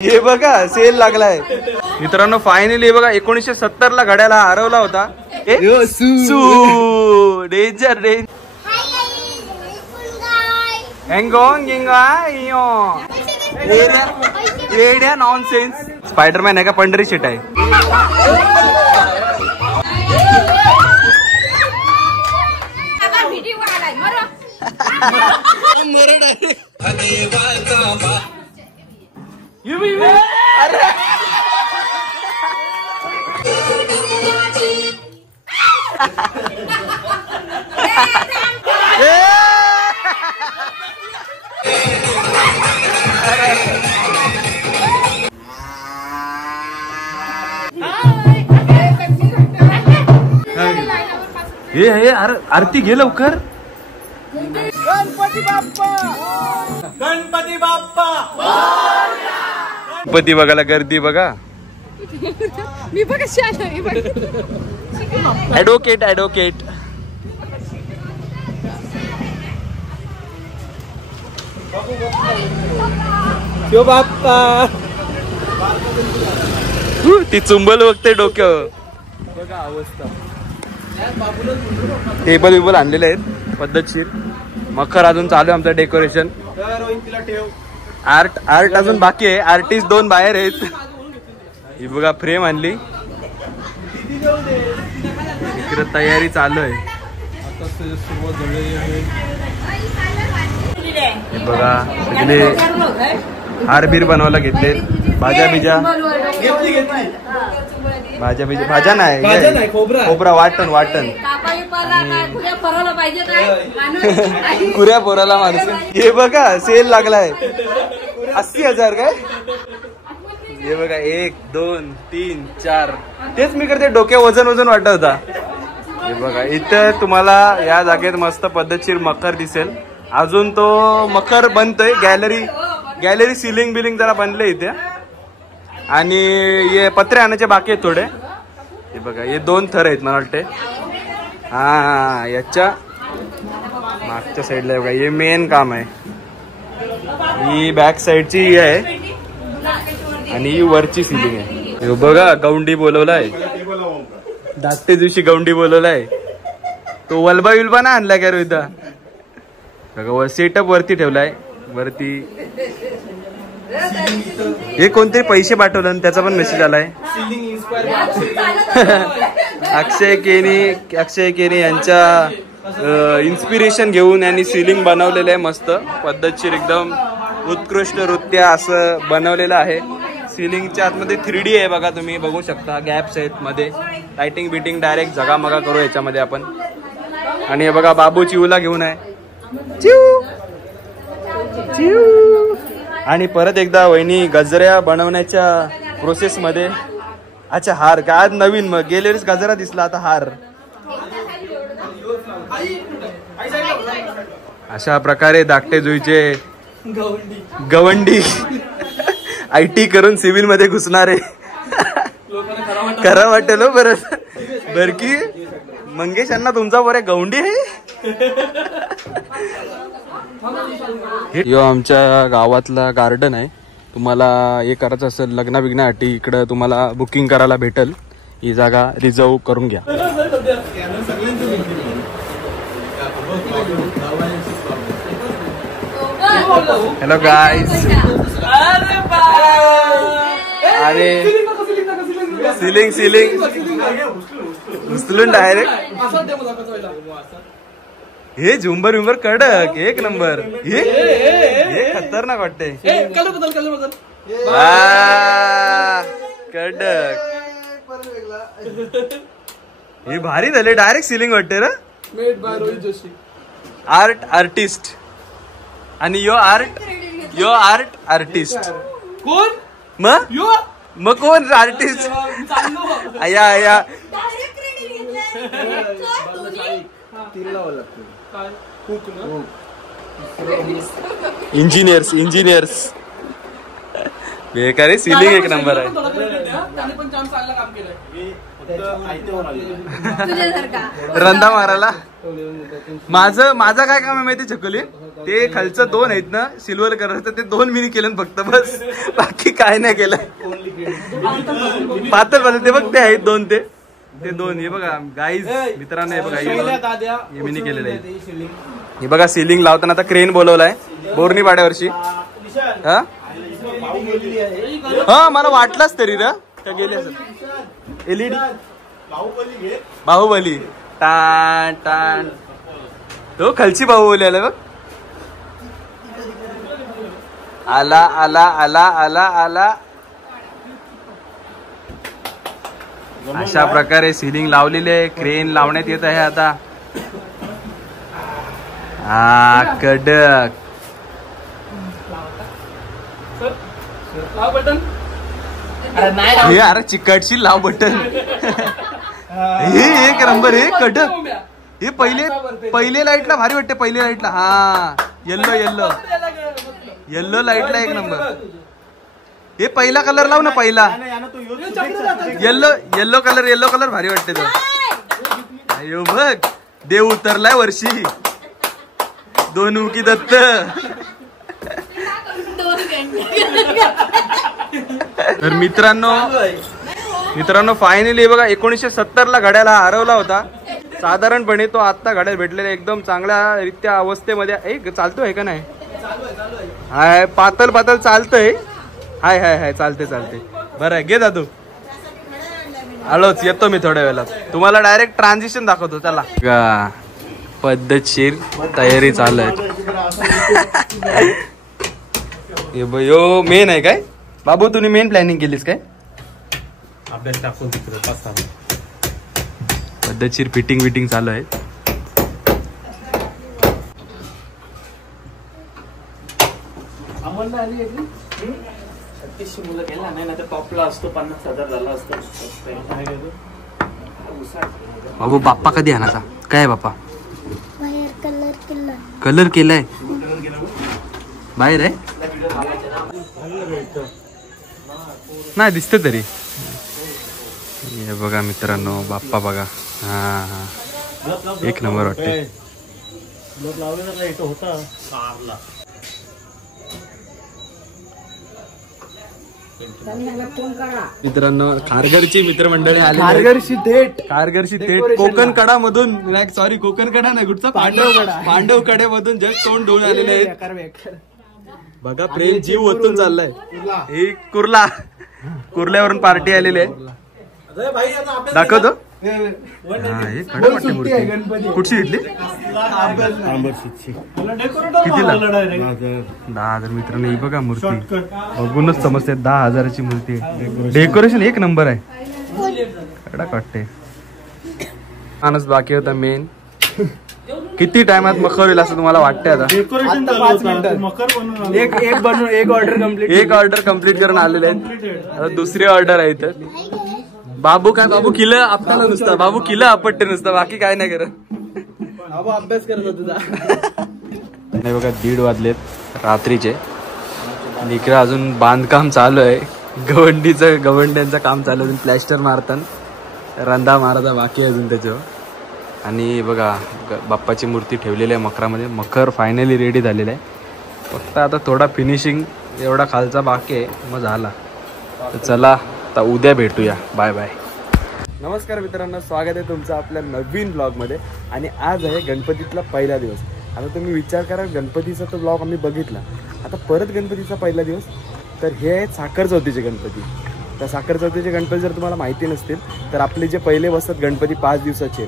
हे बघा सेल लागलाय मित्रांनो. फायनली बघा 1970 ला घड्याला हरवला होता. Danger radio nonsense. स्पायडरमॅन आहे का पंढरी शेट आहे. हे आरती घे लवकर. गणपती बाप्पा गणपती बाप्पा. गणपती बघायला गर्दी बघा. मी बघा ऍडव्होकेट बाप्पा. ती चुंबल बघते डोक्यावर बघा अवस्था. टेबल विबल आणलेले आहेत पद्धतशीर. मखर अजून चालू आहे आमचं डेकोरेशन. आर्ट अजून बाकी आहे. आर्टिस्ट 2 बाहेर आहेत. ही बघा फ्रेम आणली. इकडे तयारी चालू आहे. हे बघा इकडे हारबीर बनवायला घेतले. भाज्या नाही खोबरा वाटण कुऱ्या पोराला माणूस. हे बघा सेल लागलाय 80,000 काय. हे बघा 1 2 3 4. तेच मी करते डोक्या वजन वाटत होता. हे बघा इथं तुम्हाला या जागेत मस्त पद्धतशीर मकर दिसेल. अजून तो मकर बनतोय. गॅलरी सिलिंग बिलिंग जरा बनले इथे. आणि हे पत्रे आणायचे बाकी आहेत थोडे. हे बघा हे 2 थर आहेत मला वाटते. हा याच्या मागच्या साईडला बघा हे मेन काम आहे. ही बॅक साईडची ही आहे आणि ही वरची सिलिंग आहे. हे बघा गौंडी बोलवलाय. धाकटे दिवशी गौंडी बोलवलाय. तो वल्बा ना आणलाय का रोहिता. बघा सेटअप वरती ठेवलाय वरती. हे कोणतरी पैसे पाठवलं त्याचा पण मेसेज आलाय. अक्षय केनी यांच्या इन्स्पिरेशन घेऊन यांनी सिलिंग बनवलेलं आहे. मस्त पद्धतशीर एकदम उत्कृष्ट नृत्य असं बनवलेलं आहे. सिलिंगच्या आतमध्ये 3D आहे बघा. तुम्ही बघू शकता गॅप्स आहेत मध्ये. लाइटिंग बिटिंग डायरेक्ट जगामगा करू याच्यामध्ये आपण. आणि हे बघा बाबू चिवला घेऊन आहे. चिव. आणि परत एकदा वहिनी गजऱ्या बनवण्याच्या प्रोसेस मध्ये. अच्छा हार का आज नवीन. मग गेल्या वेळेस गजरा दिसला आता हार. अशा प्रकारे धाकटे जुईचे गवंडी IT करून सिव्हिल मध्ये घुसणारे. खरं वाटेल परत बरकी मंगेश यांना तुमचा बरे गवंडी आहे. यो आमच्या गावातला गार्डन आहे. तुम्हाला हे करायचं असेल लग्न बिग्नासाठी इकडं तुम्हाला बुकिंग करायला भेटेल. ही जागा रिझर्व करून घ्या. Hello guys. अरे सिलिंग उचलून डायरेक्ट. हे झुंबर विंबर कडक एक नंबर. हे खतरनाक वाटते. कडक हे भारी झाले. डायरेक्ट सिलिंग वाटते ना. आर्टिस्ट आणि यो आर्ट आर्टिस्ट कोण मग कोण आर्टिस्ट. आया इंजिनियर्स बेकार. सिलिंग एक नंबर आहे. रंदा मारायला. माझा काय काम आहे माहिती छकुली. ते खालचं 2 आहेत ना सिल्वर कलरचं, ते 2 मिनी केलं फक्त, बस बाकी काय नाही केलं. पातळ पातळ ते बघ, ते आहेत 2 ते 2. हे बघा गाईज मित्रांनो, हे बघा हे मिनी केलेलं आहे. हे बघा सिलिंग लावताना आता क्रेन बोलवलाय बोरणी पाड्यावरची. हा मला वाटलंच तरी रे का गेले असं. LED बाहुबली टाण टाण, तो खालची बाहुबली आला बघ. आला आला आला आला आला. अशा प्रकारे सिलिंग लावलेले, क्रेन लावण्यात येत आहे आता. हा कडक. हे अरे चिकटशी लाव बटन. हे एक नंबर. हे कडक. हे पहिले लाईटला भारी वाटते. पहिले लाईटला हा येल्लो येल्लो येल्लो लाईटला एक नंबर. हे पहिला कलर लाव ना, पहिला येल्लो येल्लो कलर भारी वाटते तो. अयो बघ देव उतरलाय वर्षी. 2 उकी दत्त. तर मित्रांनो फायनली बघा 1970 ला घड्याला हरवला होता. साधारणपणे तो आता घड्याळ भेटलेला एकदम चांगल्या रित्या अवस्थेमध्ये. चालतोय का नाही? हाय पातळ पातळ चालतंय. हाय हाय हाय चालते बरं घे दादू. आलोच येतो मी थोड्या वेळात. तुम्हाला डायरेक्ट ट्रान्झिशन दाखवतो. चला पद्धतशीर तयारी चालू आहे. यो मेन आहे काय बाबू? तुम्ही मेन प्लॅनिंग केलीस काय? अभ्यास टाकून पद्धतशीर फिटिंग चालू आहे. बाबू बाप्पा कधी आणायचा? काय बाप्पा कलर केलाय बाहेर आहे नाही दिसत तरी. हे बघा मित्रांनो बाप्पा बघा. हा एक नंबर वाटते. मित्रांनो खारघरची मित्रमंडळी आली. खारघरची थेट कोकण कडा मधून, सॉरी कोकण कडा नाही कुठचा पांडव कड्यामधून जस्ट तोंड डोळे आलेले आहेत. बघा प्रेम जीव ओतून चाललाय. ही कुर्ल्यावरून पार्टी आलेली आहे. दाखवतो. हे कडा वाटते मूर्ती. कुठची घेतली? कितीला? 10,000. मित्रांनो ही बघा मूर्ती बघूनच समजते 10,000ची मूर्ती आहे. डेकोरेशन एक नंबर आहे. कडक वाटते. माणूस बाकी होता मेन. किती टाइमात मखर होईल असं तुम्हाला वाटतंय? आता एक ऑर्डर कम्प्लीट करून आलेले आहेत. आता दुसरी ऑर्डर आहे इथं. बाबू किलं आपल्याला नुसतं बाबू किलं आपटते नुसतं, बाकी काय नाही करत. बाबू अभ्यास करत तुझा. नाही बघा 1:30 वाजलेत रात्रीचे. इकडे अजून बांधकाम चालू आहे. गवंड्यांचं काम चालू आहे. प्लॅस्टर मारतात, रंधा मारता बाकी आहे अजून त्याच्यावर. आणि बघा बाप्पाची मूर्ती ठेवलेली आहे मकरामध्ये. मकर फायनली रेडी झालेला आहे. फक्त आता थोडा फिनिशिंग एवढा खालचा बाकी आहे, मग झाला. तर चला आता उद्या भेटूया. Bye bye. नमस्कार मित्रांनो, स्वागत आहे तुमचं आपल्या नवीन ब्लॉगमध्ये. आणि आज आहे गणपतीतला पहिला दिवस. आता तुम्ही विचार करा, गणपतीचा तो ब्लॉग आम्ही बघितला, आता परत गणपतीचा पहिला दिवस. तर हे आहेत साखर चौथीचे गणपती. तर साखर चौथीचे गणपती जर तुम्हाला माहिती नसतील तर आपले जे पहिले बसतात गणपती 5 दिवसाचे,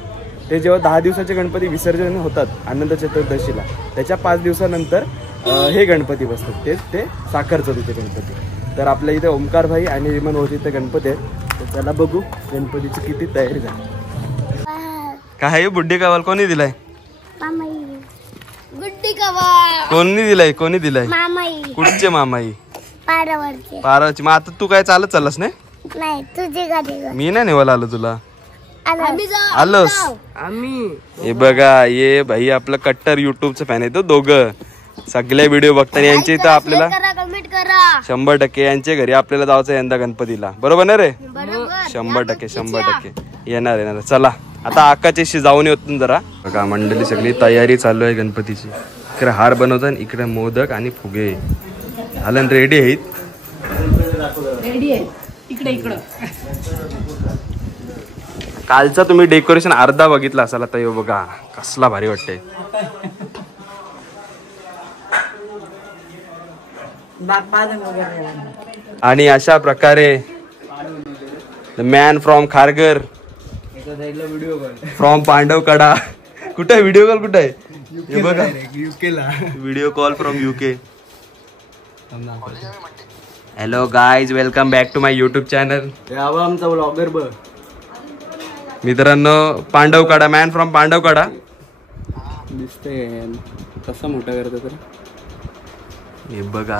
ते जेव्हा 10 दिवसाचे गणपती विसर्जन होतात अनंत चतुर्दशीला, त्याच्या 5 दिवसानंतर हे गणपती बसतात. ते साखर चौथीचे गणपती. तर आपल्या इथे ओमकार भाई आणि रिमन होती इथे गणपती आहेत. तर चला बघू गणपतीची किती तयारी झाली. काय बुड्डी कवाल कोणी दिलाय? कोणी दिलाय? कुठचे मामाई? पारावरची. मग आता तू काय चालस नाही? तुझी गाडी. मी नाही नेवायला आलो तुला. आलोस. हे बघा ये भाई आपलं कट्टर युट्यूबचं फॅन आहे तो. दोघं सगळे व्हिडिओ बघतात. यांचे इथं आपल्याला 100% यांच्या घरी आपल्याला जायचं यंदा गणपतीला. बरोबर ना रे? 100% येणार. चला आता आकाशाशी जाऊन येतो जरा. बघा मंडळी सगळी तयारी चालू आहे गणपतीची. इकडे हार बनवतात आणि इकडे मोदक आणि फुगे झालं रेडी आहेत. रेडी आहे इकडे इकडं. कालचा तुम्ही डेकोरेशन अर्धा बघितला असाल, आता यो बघा कसला भारी वाटतंय. आणि अशा प्रकारे the man from Kharghar from Pandavkada. कुठे आहे व्हिडिओ कॉल? कुठे आहे हे बघा, युकेला video call from UK. Hello guys, welcome back to my YouTube channel. आमचा ब्लॉगर बघ मित्रांनो, पांडवकडा, मॅन फ्रॉम पांडवकडा दिसतंय कसा मोठा करतो तर. हे बघा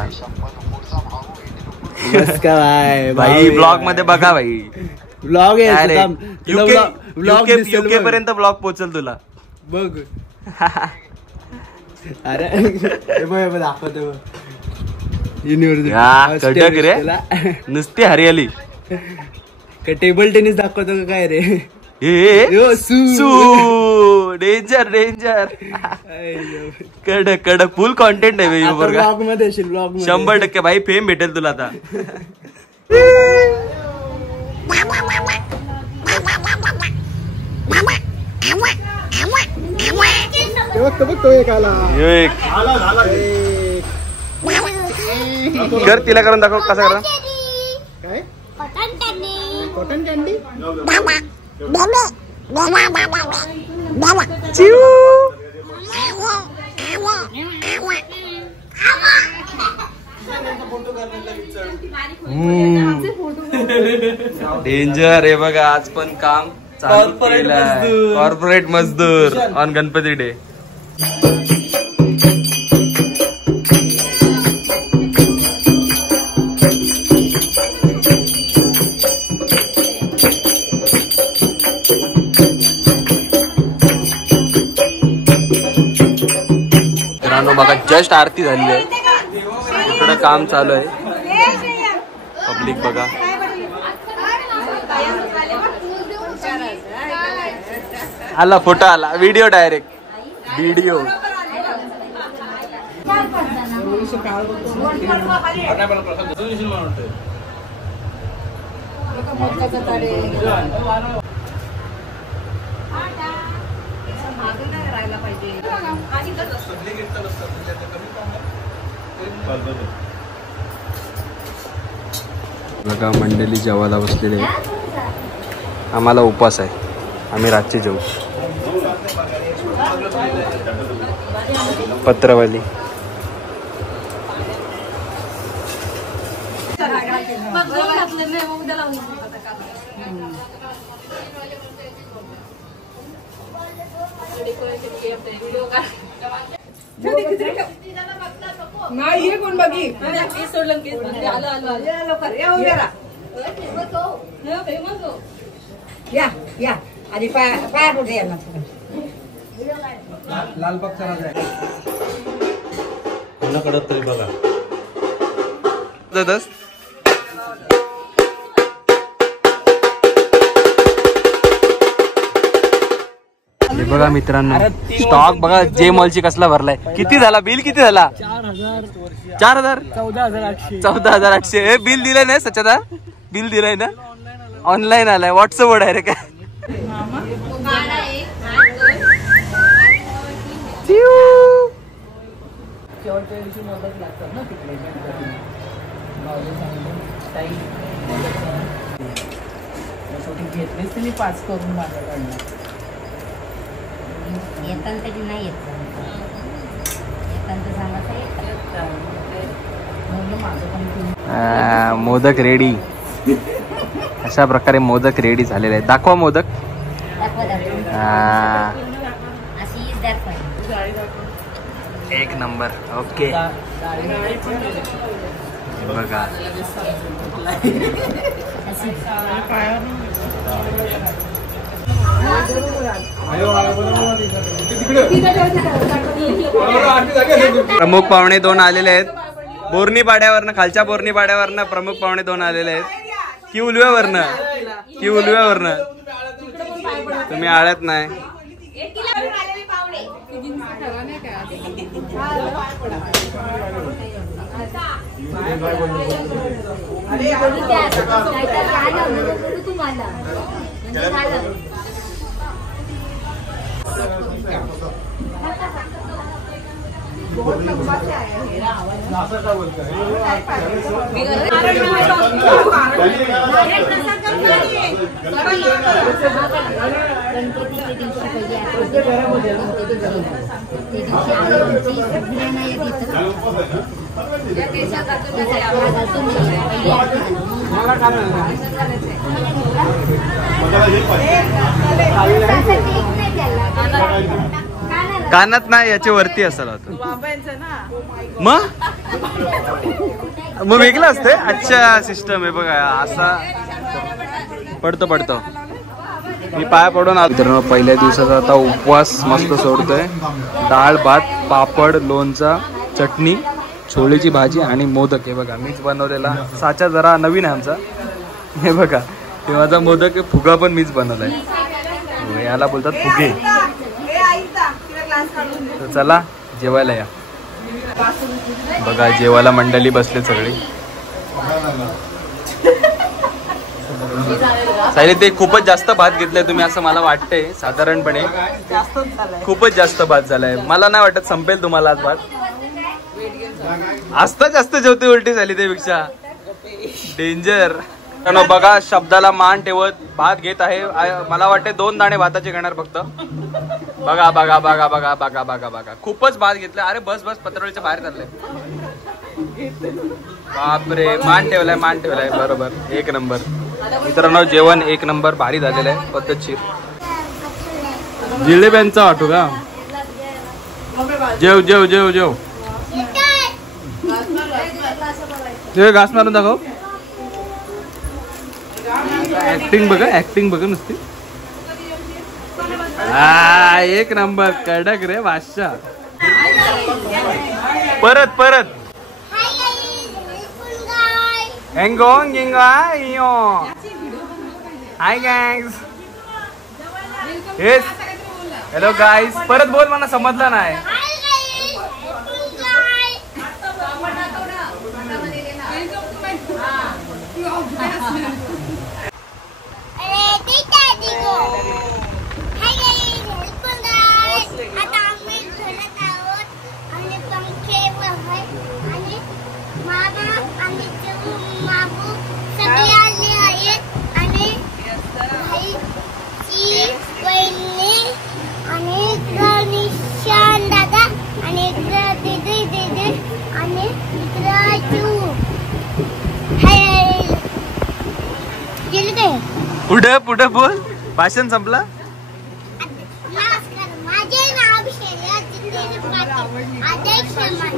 काय भाई, ब्लॉग मध्ये बघा भाई, ब्लॉग युके पर्यंत ब्लॉग पोहोचल तुला बघ. अरे दाखवतो कडक रे, नुसती हरियाली. टेबल टेनिस दाखवतो का काय रे? Danger danger. कडक कडक फुल कॉन्टेंट आहे ब्लॉग मध्ये. 100% भाई, फेम भेटेल तुला आता. कर तिला करून दाखव कसा करा. काय कॉटन कॅन्डी. डेंजर. हे बघा, आज पण काम चालू केलंय. कॉर्पोरेट मजदूर ऑन गणपती डे. बघा, जस्ट आरती झाली आहे, इकडं काम चालू आहे. पब्लिक बघा. आला फोटो, आला व्हिडिओ, डायरेक्ट व्हिडिओ. बघा, मंडळी जेवायला बसलेले. आम्हाला उपवास आहे, आम्ही रातचे जेवू. पत्रवाली नाही कोण बघी या या आधी पाया कुठे या लालबाग चला जाय कोणाकडे तरी बघा. हे बघा मित्रांनो, स्टॉक बघा जे मॉलची कसला भरलाय. किती झाला बिल? किती झाला? 4,000 14,800. हे बिल दिलंय ना सच्चादा? बिल दिलंय ना? ऑनलाईन आलाय, व्हॉट्सअप डायरेक्ट. घेतलीच तुम्ही 5 करून माझ्याकडनं. येताना तरी नाही येत, येताना सांगा. मोदक रेडी. अशा प्रकारे मोदक रेडी झालेले आहेत. दाखवा मोदक. एक नंबर. ओके बघा, प्रमुख पाहुणे 2 आलेले आहेत. बोरणी पाड्यावरनं, खालच्या बोरणी पाड्यावरनं प्रमुख पाहुणे 2 आलेले आहेत. की उलव्यावरनं, की उलव्यावरनं. तुम्ही आळत नाही. कानात नाही, याच्या वरती असायला मग वेगळं असते. अच्छा सिस्टम आहे बघा, असा पडतो मी पाया पडून मित्रांनो. पहिल्या दिवसाचा आता उपवास मस्त सोडतोय. डाळ भात, पापड, लोणचा, चटणी, छोलेची भाजी आणि मोदक. हे बघा मीच बनवलेला. साचा जरा नवीन आहे आमचा. हे बघा हे माझा मोदक आहे. फुगा पण मीच बनवलाय. याला बोलतात फुगे. तर चला जेवायला या. बघा जेवायला मंडळी बसले सगळे. सायली ते खूपच जास्त भात घेतलाय तुम्ही असं मला वाटतंय. साधारणपणे खूपच जास्त भात झालाय. मला नाही वाटत संपेल तुम्हाला आज भात. आस्ता जास्त जेवते उलटी झाली त्यापेक्षा. डेंजर. बघा शब्दाला मान ठेवत भात घेत आहे. मला वाटते 2 दाणे भाताचे घेणार फक्त. बघा बघा बघा बघा बघा बघा बघा खूपच भात घेतलाय. अरे बस पत्रावळीच्या बाहेर चाललंय. बापरे मान ठेवलाय बरोबर. 1 नंबर मित्रांनो. जेवण 1 नंबर भारी झालेलं आहे. पद्धतशीर. जिलेब्यांचा वाटू का. जेव जेव जेव जेव. जे घास मारून दाखव. ऍक्टिंग बघा नुसती. 1 नंबर कडक रे बादशाह. परत Engong yo. Hi guys. Yes. Hello guys. परत बोल मला समजलं नाही. पुढे बोल. भाषण संपला. माझे नाव शैला जितेंद्र पाटील. अध्यक्ष मंडळ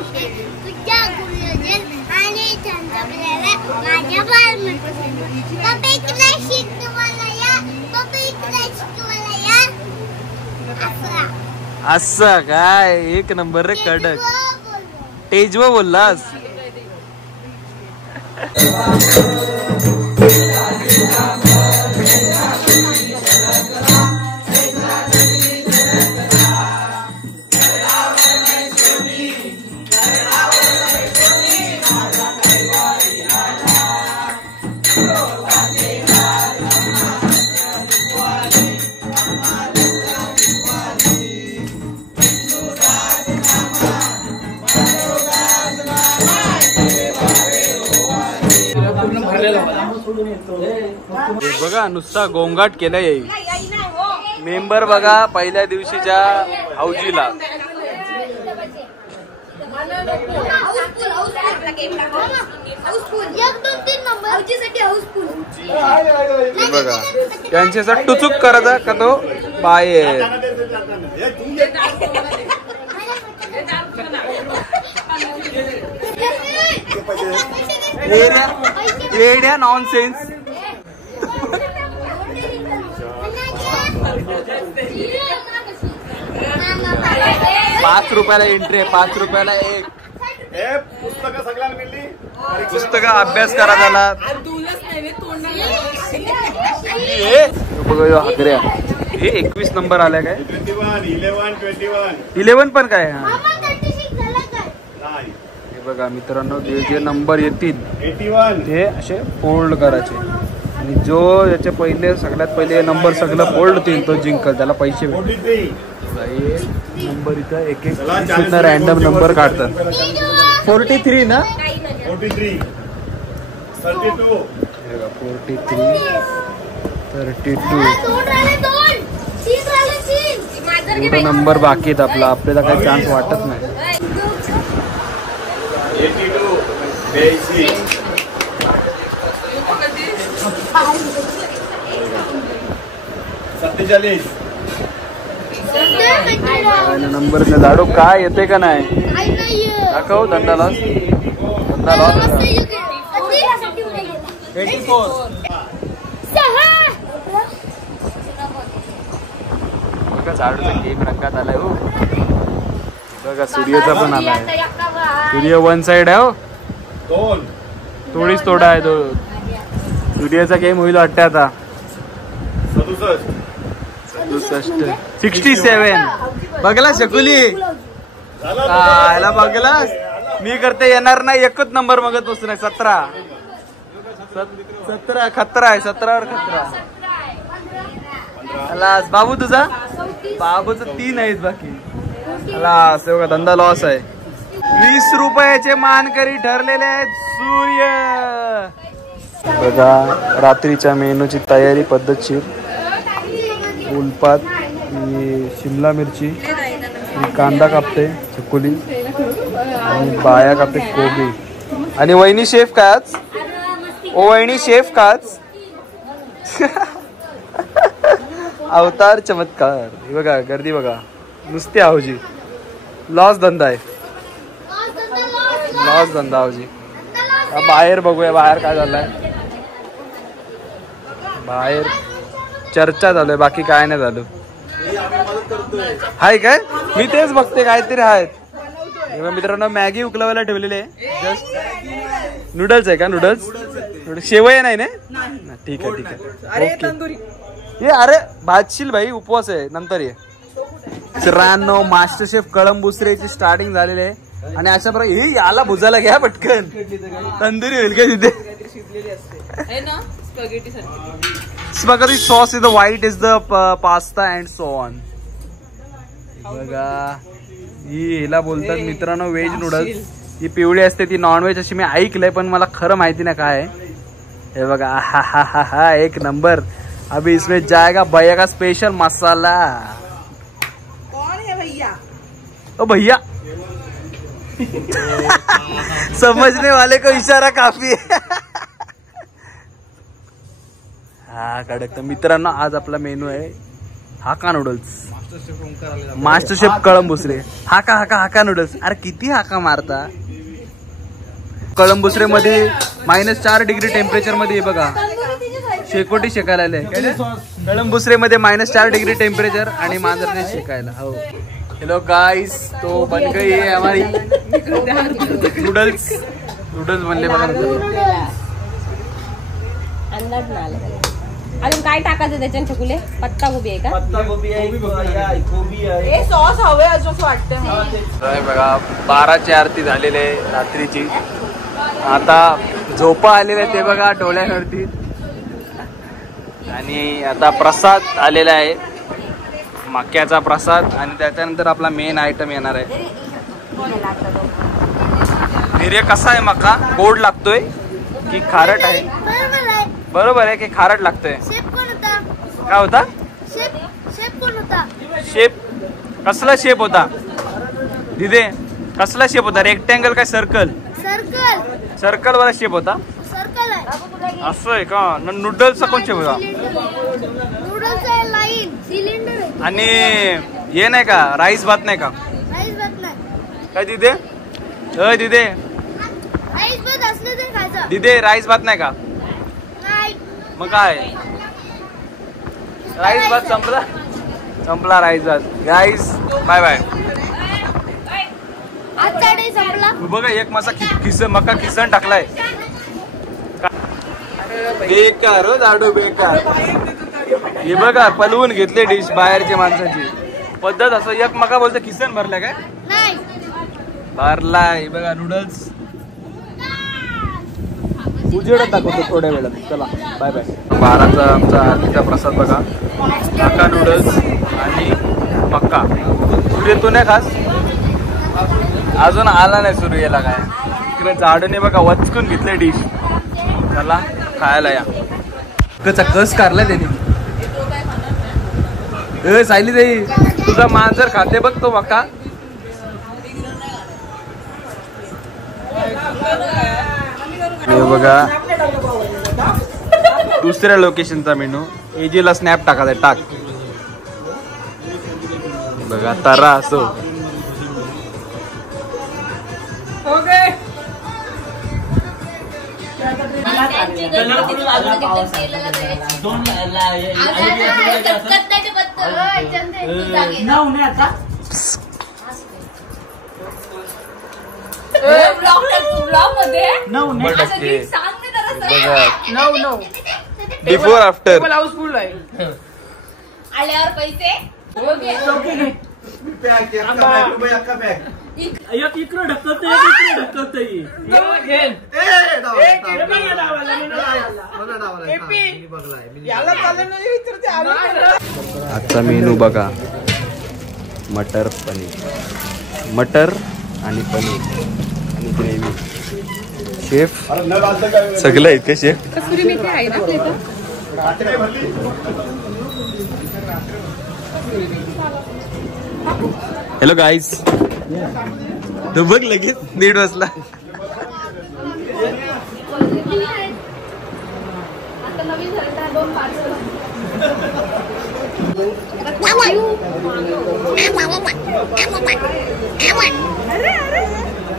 पूजा गुरुजन आणि चंद्रबाला माझ्या बालमंत्री. असं काय. 1 नंबर रे कडक. तेजवा बोललास. बघा नुसता गोंगाट केला येईल. मेंबर बघा पहिल्या दिवशीच्या हौजीला. बघा त्यांच्यासाठी टुचूक करायचा का तो बाहेर. Area nonsense. 5 रुपयाला एंट्री आहे. 5 रुपयाला एक. पुस्तक अभ्यास करा झाला. हाकऱ्या हे 21 नंबर आल्या काय. 11 पण काय. बघा मित्रांनो, जे नंबर येतील ते असे फोल्ड करायचे आणि जो याच्या पहिले सगळ्यात पहिले नंबर सगळं फोल्ड होतील तो जिंकल, त्याला पैसे भेटतील. नंबर इथं एक एक रॅन्डम नंबर काढतात. 43 ना, 43 32 43 32 एवढा नंबर बाकी आहेत आपला, आपल्याला काही चान्स वाटत नाही. 82 82 47 नंबर झाडू काय येते का नाही दाखव. दंडा लॉस 84 बघा झाडूचा गेम रंगात आलाय हो. बघा सूर्याचा पण आलाय. सूर्य वन साइड आहे हो, 2 थोडीच तोडा आहे तो. सूर्याचा गेम होईल वाटतं आता. 67 बघला शकुली याला बघलास. मी करते येणार नाही, एकच नंबर बघत बसू नाही. 17 खतरा आहे, 17वर खतरा. बाबू तुझा बाबूचं 3 आहेत बाकी. बघा धंदा लॉस आहे. 20 रुपयाचे मानकरी ठरलेले आहेत सूर्य. बघा रात्रीच्या मेनूची तयारी पद्धतशीर. फुलपात, शिमला मिरची, कांदा कापते चकुली आणि बाया कापते कोबी. आणि वहिनी शेफ काय आज? ओ वहिनी शेफ काच. अवतार चमत्कार. हे बघा गर्दी बघा, नुसती आहोजी. लॉस धंदा आहे, लॉस धंदा आहोजी. बाहेर बघूया बाहेर काय झालंय. बाहेर चर्चा झालोय, बाकी काय नाही झालं. हाय काय, मी तेच बघते काहीतरी आहेत. मित्रांनो मॅगी उकलवायला ठेवलेली आहे. जस्ट नूडल्स आहे का? नूडल्स शेवय नाही ना? ठीक आहे ठीक आहे ओके. ये अरे भातशील भाई, उपवास आहे नंतर ये. मित्रांनो मास्टर शेफ कळंबुसरेची स्टार्टिंग झालेली आहे आणि अशा प्रकारे हे याला भुजायला घ्या पटकन, तंदुरी होईल का तिथे. Spaghetti sauce is the white is the pasta and so on. बघा ही हिला बोलतात मित्रांनो व्हेज नूडल्स. ही पिवळी असते ती नॉनव्हेज अशी मी ऐकलंय, पण मला खरं माहिती नाही काय आहे. हे बघा हा हा हा हा एक नंबर. अभी इसमें जाएगा भैया का स्पेशल मसाला. कौन है भैया? ओ भैया समझने वाले को इशारा काफी है. हा कडक. तर मित्रांनो आज आपला मेनू आहे हाका नूडल्स. Master chef कळंबुसरे. हाका हाका हाका नूडल्स. अरे किती हाका मारता. कळंबुसरे मध्ये -4 डिग्री टेम्परेचर मध्ये बघा शेकोटी शेकायला आले. कळंबुसरे मध्ये -4 डिग्री टेम्परेचर आणि मांजरने शेकायला. हो हेलो गाइस, तो बन गई है हमारी नूडल्स. नूडल्स बनले बघा. अजून काय टाकायचं त्याच्यात चकुले? पत्ता गोबी आहे का? पत्ता गोबी आहे, कोबी आहे. सॉस हवे असं वाटतं. बघा 12ची आरती झालेली आहे रात्रीची. आता झोपा आलेले ते बघा डोळ्यांवरती. आणि आता प्रसाद आलेला आहे, मक्याचा प्रसाद. आणि त्याच्यानंतर आपला मेन आयटम येणार आहे. निर्य कसा आहे मका? गोड लागतोय की खारट आहे? बरोबर आहे की खारट लागतोय. काय होता? शेप कसला शेप होता दिदे? कसला शेप होता? रेक्टँगल काय सर्कल? सर्कल वाला शेप होता. असं आहे का? नूडल्सचा कोण शेप होता? आणि हे नाही का राईस भात नाही का? काय दिदे? अय दिदे, दिदे राईस भात नाही का? मग काय राईस भात संपला? संपला राईस भात. गाईस बाय बाय. बघा एक मका खिसन टाकलाय. बेकार हो दाडू बेकार. हे बघा पलवून घेतले डिश बाहेरच्या माणसाची पद्धत. असं एक मका बोलतो खिसन भरलाय काय? भरलाय. बघा नूडल्स उजेडच दाखवतो थोड्या वेळात. चला बाय बाय. 12चा आमचा आरतीचा प्रसाद बघा. काका नूडल्स आणि मक्का. सूर्य तू नाही खास अजून आला नाही सूर्याला. काय इकडे झाडूने बघा वचकून घेतले डिश. चला खायला या. कसा कस काढला त्याने. सायली जाई तुझा मांजर खाते बघ तो मक्का. हे बघा दुसऱ्या लोकेशनचा मेनू. एजीला स्नॅप टाकायचा. टाक बघा तारा असो. बिफोर आफ्टर आल्यावर पैसे इकडं ढकलत आजचा मेनू बघा. मटर पनीर. मटर आणि पनीर आणि ग्रेव्ही. शेफ सगळं आहेत का शेफ. कसुरी मेथी आहे ना आपल्या इथं. Hello guys. तो बघ लगेच नीट बसला.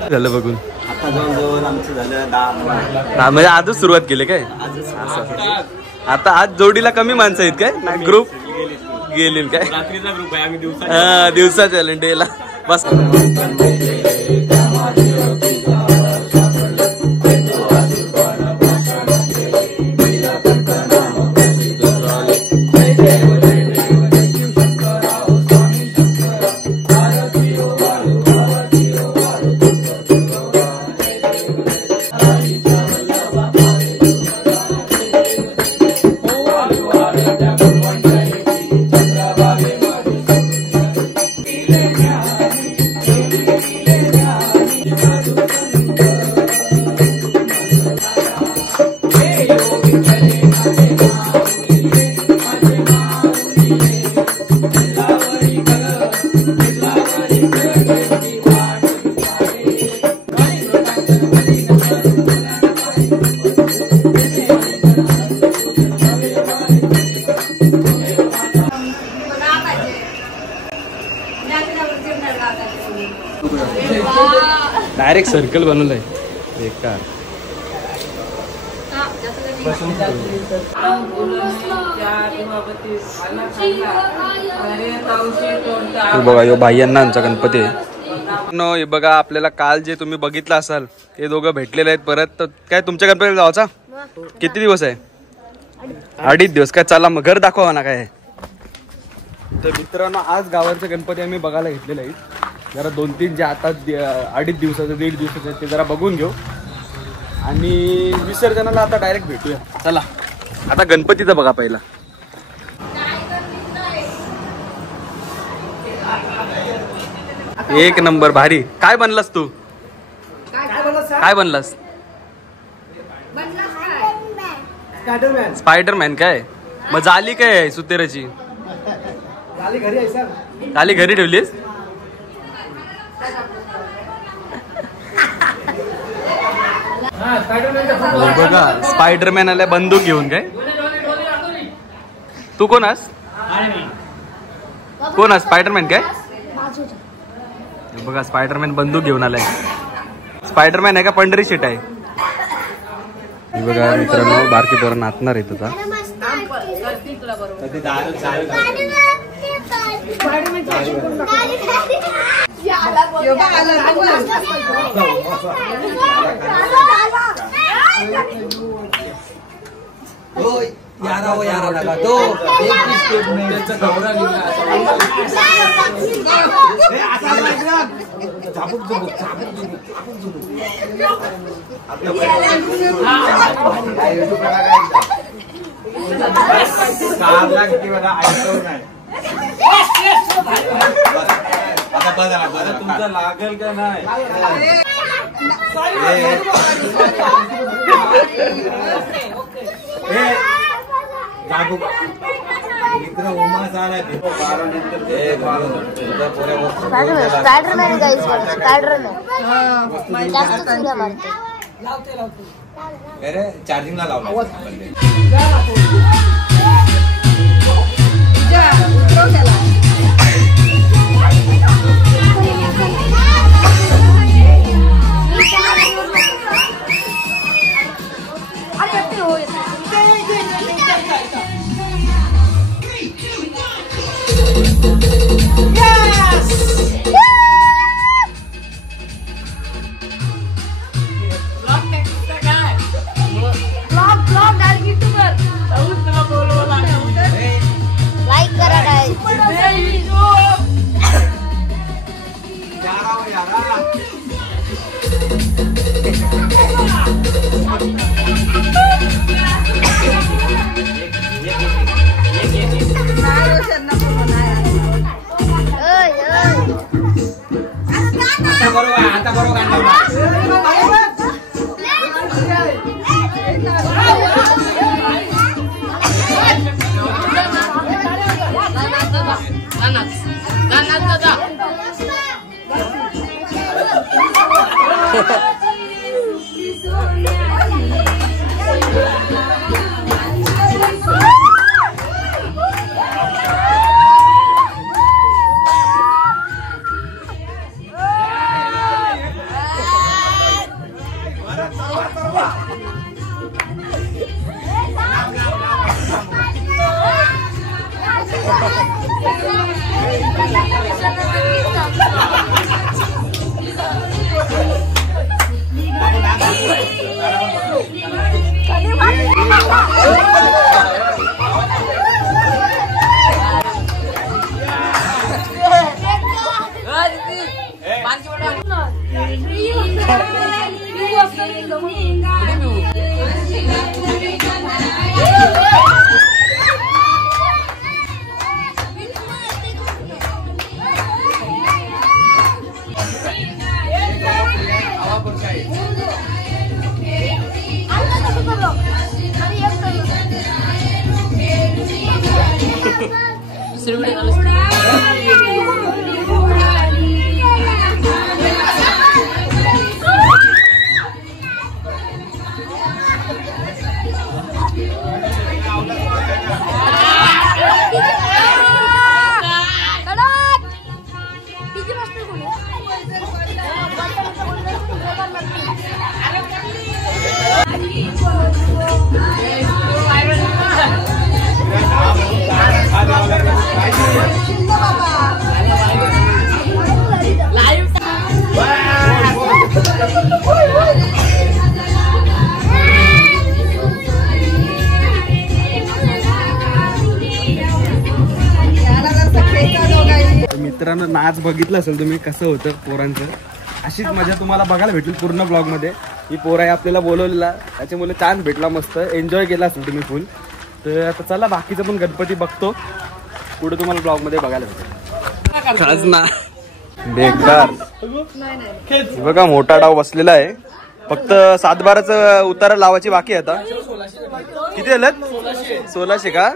झालं बघून. आता जवळ आमचं झालं 10 म्हणजे आजच सुरुवात केली काय. आता आज जोडीला कमी माणसं आहेत काय. नाही ग्रुप गेली काय. रात्रीचा ग्रुप आहे. आम्ही दिवसा चॅलेंज डेला बस. डायरेक्ट सर्कल बनवलंय बेकार. बघा यो भाईयांना आमचा गणपती आहे. हे बघा आपल्याला काल जे तुम्ही बघितलं असाल ते दोघं भेटलेले आहेत परत. तर काय तुमच्या गणपतीला जायचा किती दिवस आहे. 2.5 दिवस काय. चला मग घर दाखवा ना काय. तर मित्रांनो आज गावाचा गणपती आम्ही बघायला घेतलेला आहे. जरा 2-3 जे आता 2.5 दिवसाचं 1.5 दिवसाचं ते जरा बघून घेऊ आणि विसर्जनाला आता डायरेक्ट भेटूया. चला आता गणपतीचा बघा पहिला. एक नंबर भारी. काय बनलास तू. काय बनलास. स्पायडरमॅन काय. मग झाली काय सुतेराची. झाली घरी ठेवलीस. बघा स्पायडरमॅन आल्या बंदूक घेऊन काय. तू कोण आहेस. कोण आहेस स्पायडरमॅन काय. बघा स्पायडरमॅन बंदूक घेऊन आलाय. स्पायडरमॅन आहे का पंढरी शेट आहे. बघा मित्रांनो बारकी पोरं नाचणार आहे तुझा. यारा हो यारा लगा दो एक ही स्टेटमेंट त्याचा गौरा लिहिला झापूक झुपूक तुमचं लागेल का नाही स्पायडरमॅन गाईस स्पायडरमॅन जास्त सुद्धा मारते चार्जिंगला लावला लाईक करा गाईस आता बरोबर मित्रांनो नाच बघितलं असेल तुम्ही कसं होतं पोरांचं. अशीच मजा तुम्हाला बघायला भेटेल पूर्ण ब्लॉग मध्ये. ही पोरा आपल्याला बोलवलेला त्याच्यामुळे चान्स भेटला, मस्त एन्जॉय केला असेल तुम्ही फुल. तर आता चला बाकीचं पण गणपती बघतो पुढे तुम्हाला ब्लॉग मध्ये बघायला भेटेल. खाजना बेकार बघा मोठा डाव बसलेला आहे. फक्त 7-12चं उतारा लावायची बाकी आहे आता. किती झालं? 1600 का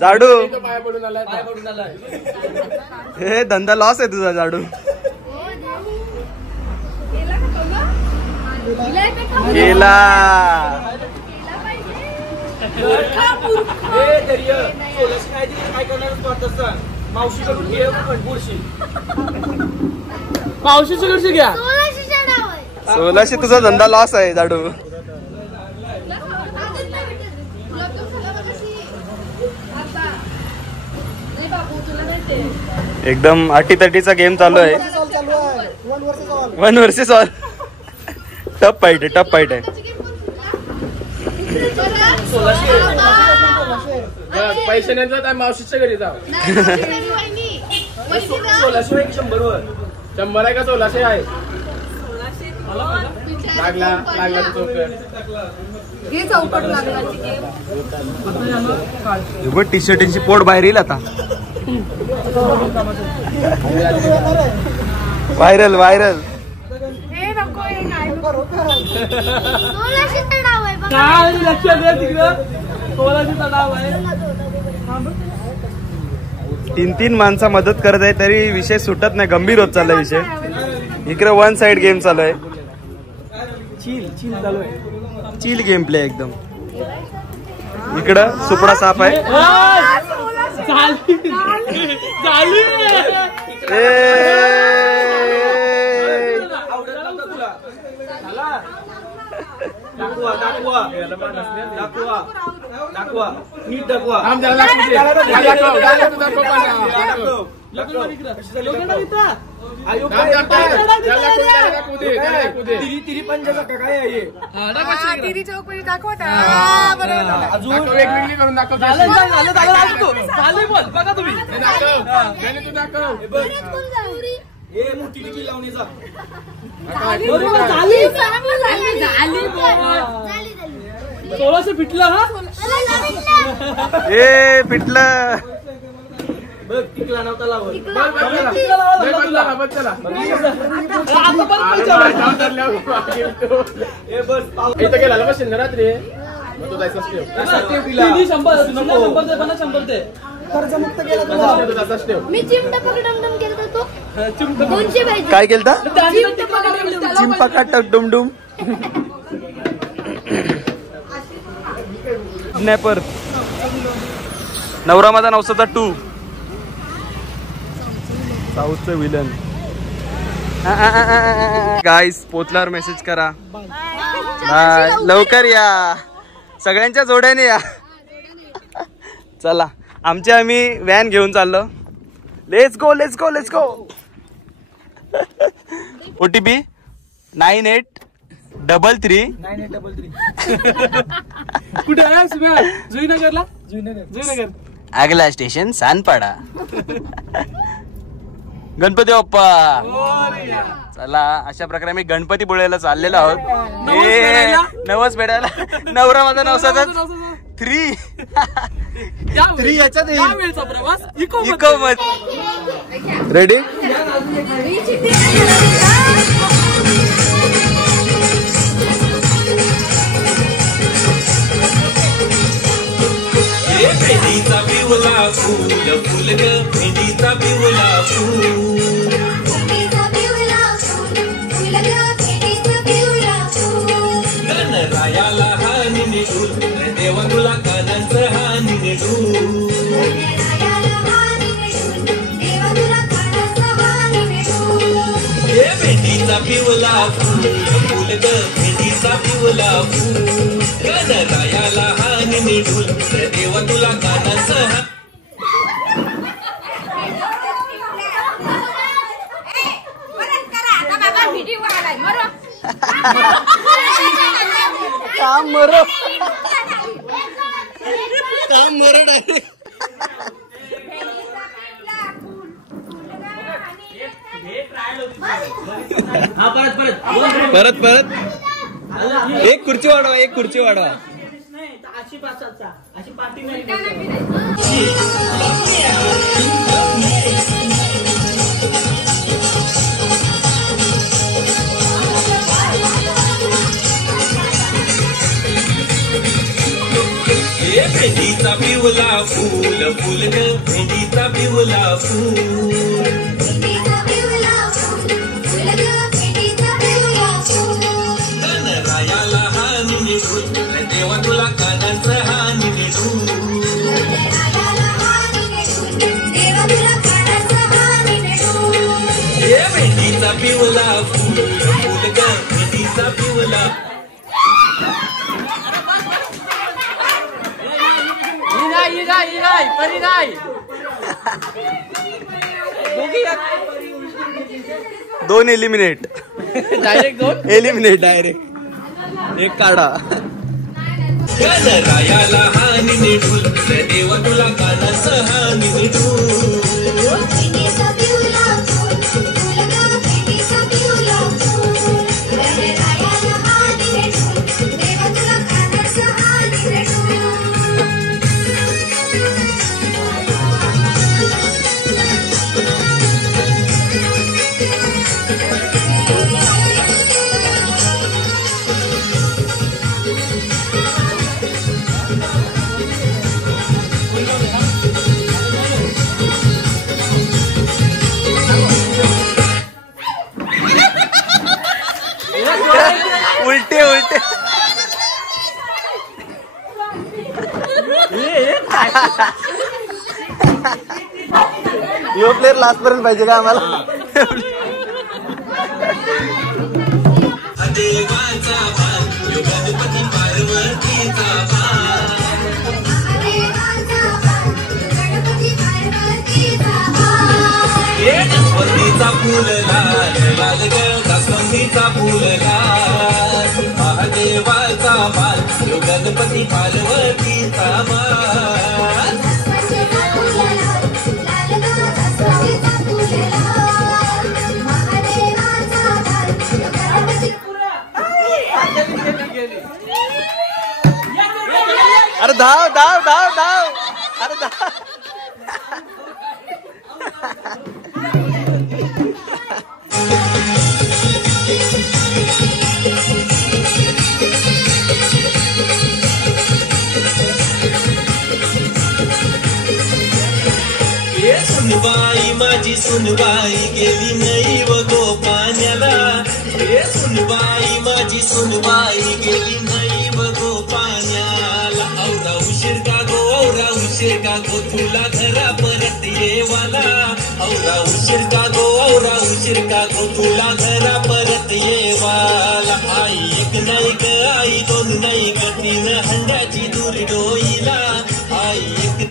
जाडू? हे धंदा लॉस आहे तुझा जाडू. गेला मावशीच्या घरची घ्या. 1600 तुझा धंदा लॉस आहे जाडू. एकदम अटीतटीचा गेम चालू आहे. 1 वर्सेस ऑल. टफ फाईट आहे, टफ फाईट आहे. पैसे नाही तर मावशीच्या घरी जा. 1600 आहे की 100 वर? 100 आहे का 1600 आहे? लागला हे चौकट लागला. टी शर्टची पोट बाहेर येईल आता. Viral viral. हे नको हे काय काय लक्ष दे तिकडं. 1600चा डाव आहे. 3 माणसं मदत करत आहे तरी विषय सुटत नाही. गंभीर होत चाललाय विषय. इकडे 1 साइड गेम चालू आहे. चिल चालू आहे. चिल गेम प्ले एकदम. इकडं सुपडा साफ आहे. तिरी चौकटी दाखवता. वेगवेगळी करून दाखव. बघा तुम्ही मोठी टिकी लावणी जा. झाली 1600 फिटला. हा ए पिटलं. बघ टिकला नव्हता लावत. इथं गेला बस रात्री. 100 दे. मी चिमटा पकडम केलं तो 200 पाहिजे. काय केलं? चिंपा डुमडुम. स्नॅपर. नवरा माझा नवसाचा 2. साऊथचं विलन. गाईस पोचल्यावर मेसेज करा. बाय. लवकर या. सगळ्यांच्या जोड्याने या. चला आम्ही व्हॅन घेऊन चाललो. Let's go. OTP 9833. कुठे आहे जुईनगरला? जुईनगर. अगला स्टेशन सानपाडा. गणपती बाप्पा. चला अशा प्रकारे आम्ही गणपती बुळायला चाललेलो आहोत. नवस पेडायला. नवरा माझा नवसाचा 3 याच्यात इको मध्ये. रेडी. भेंडीचा पिवला फूल फुल ग भेंडीचा पिवला फूल. गणरायाला हानी निघून देवा तुला कानांचं हानी निघून. भेंडीचा पिवला फूल फुल ग भेंडीचा पिवला फूल. गणरायाला हानी निघून देवा तुला कानांचं काम मरो डायरेक्ट. परत एक खुर्ची वाढवा. अशी पार्टी नाही. भेंडीचा पिवला फूल फुल ग भेंडीचा पिवला फूल. गणरायाला हानी निघून देवा तुला कानांचं हानी निघून. भेंडीचा पिवला फूल फुल ग भेंडीचा पिवला. दोन एलिमिनेट. डायरेक्ट एक काढा. गणरायाला हानी निघून देवा तुला यो प्लेअर लास्ट पर्यंत पाहिजे का आम्हाला? देवाचा बाण यो गणपती पार्वतीचा बाण जास्वंदीचा फुल लाल लाल ग जास्वंदीचा फुल लाल महादेवाचा बाण यो गणपती पार्वतीचा बाण अरे धाव धाव धाव धाव अरे धाव. सुनबाई माझी सुनबाई गेली नाही व गो पाण्याला. हे सुनबाई माझी सुनबाई गेली नाही व गो पाण्याला. औरा उशीर का गो तुला घरा परत येवाला. औरा उशीर का गो तुला घरा परत येवाला. आई एक नाही ग आई दोन नाही ग तीन हंड्याची दूर डोईला. आई एक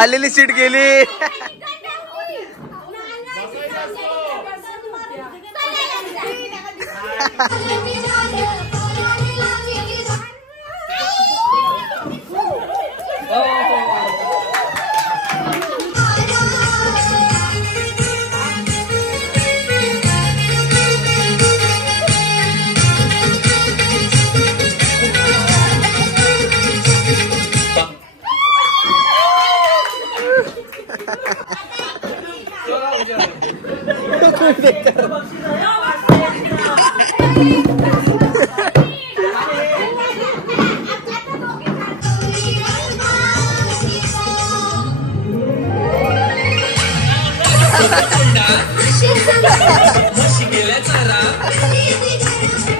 आलेली सीट गेली. म्हशी गेल्या चारा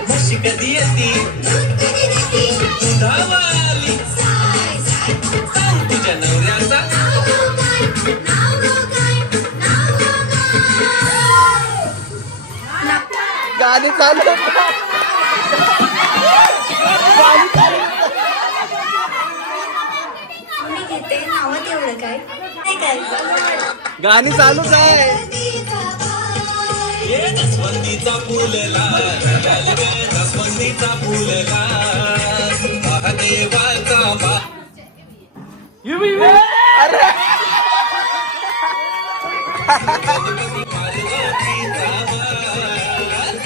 म्हशी कधी येती दुधावाली. सांग तुझ्या नवऱ्याचा गाणी चालू गाणी चालूच आहे. जास्वंदीचा फुल लाल लाल ग जास्वंदीचा फुल लाल महादेवाचा बाण. गणपती पार्वतीचा बाण.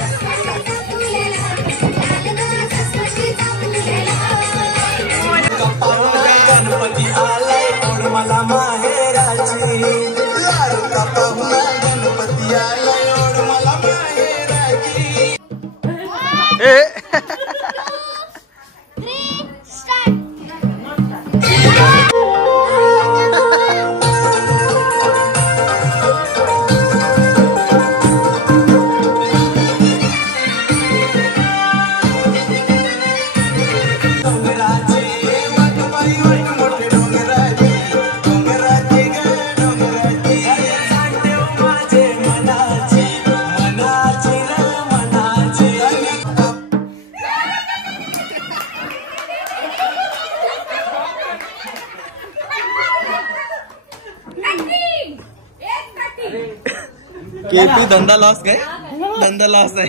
गणपती आलाय ओढ मला माहेराची. गणपती आलाय ओढ मला माहेराची. केपी धंदा लॉस काय धंदा लॉस आहे.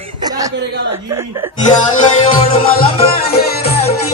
मला माहेराची.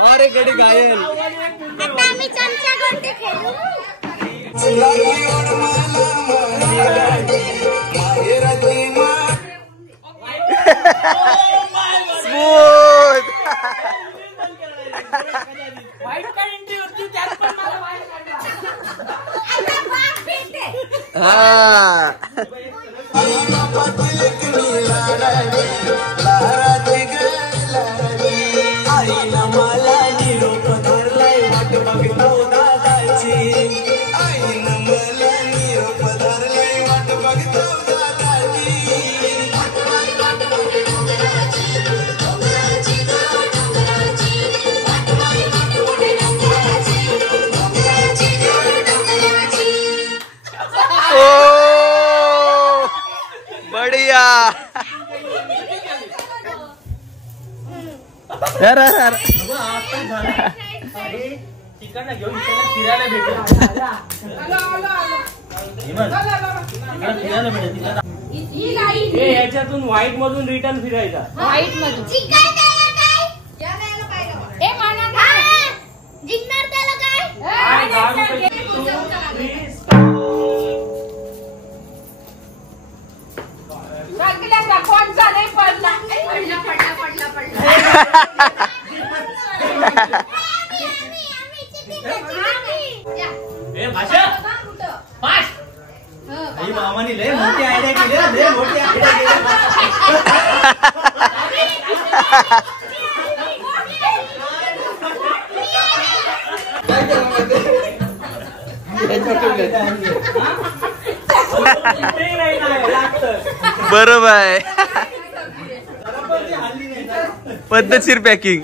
और एक गडी घायल. आता आम्ही चमचा गोटी खेळू. स्मूथ. वाईट काय एंट्री होती त्यात पण मला वाईट आता बाप भेटते. हा. आईला मला निरोप धरलाय वाट बघतो दादाची. आईला मला निरोप धरलाय वाट बघतो दादाची. ओ बढिया. यार यार यार. तिकडनं घेऊन इकडनं फिरायला भेटेल. फिरायला भेटेल तिकडनं. हे याच्यातून व्हाईट मधून रिटर्न फिरायचा. वाईट मधून जिंकणार त्याला काय? ए माना काय? जिंकणार त्याला काय? काय 10 रुपये. कोणचा नाही पडला भाषा मामाने लय मोठी आयडिया केली. लय मोठी आयडिया बरोबर आहे. पद्धतशीर पॅकिंग.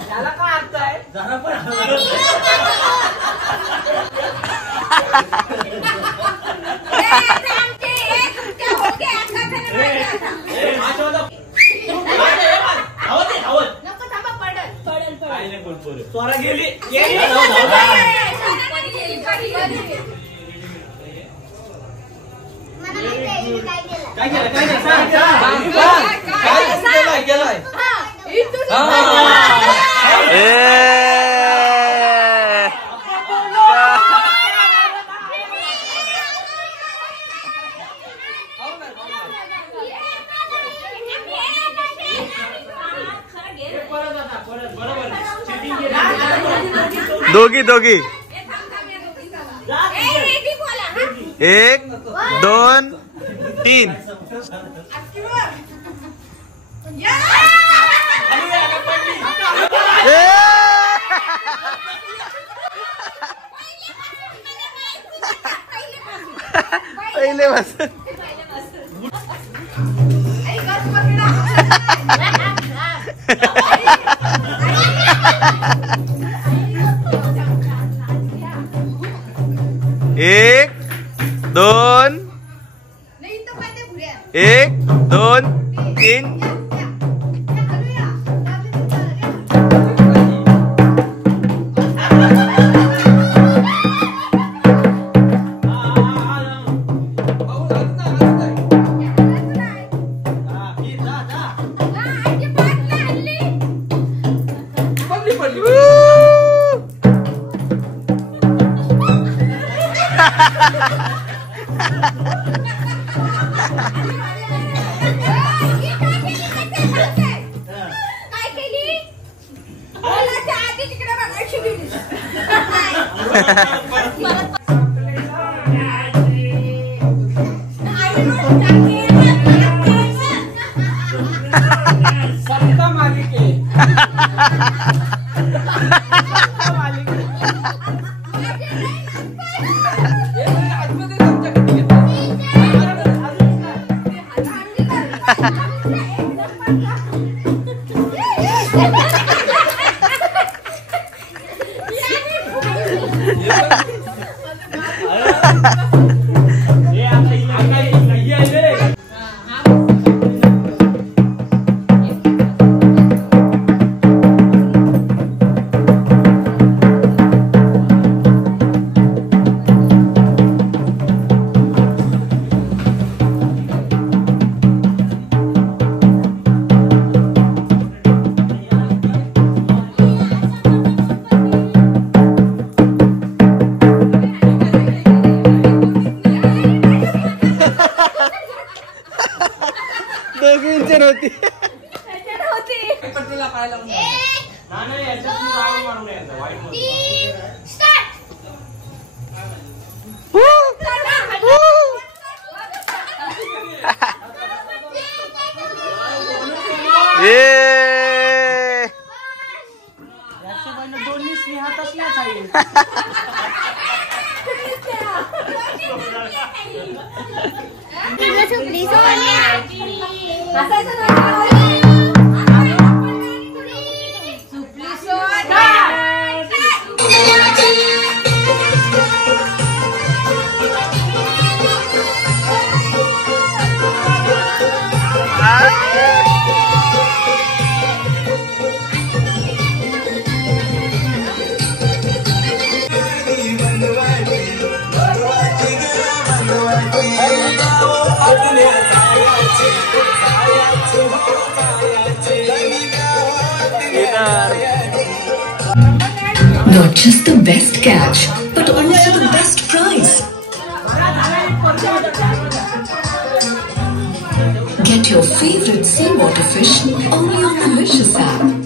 स्वरा गेली. काय केलं काय केलंय. दोघी दोघी. 1 2 3. पहिले बस. एक दोन 1 2 3. काय केली? बोलायच्या आधी तिकडे बघायची गेली. सप्ता मालिके. Not just the best catch, but also the best prize. Get your favorite seawater fish only on the Wishes app.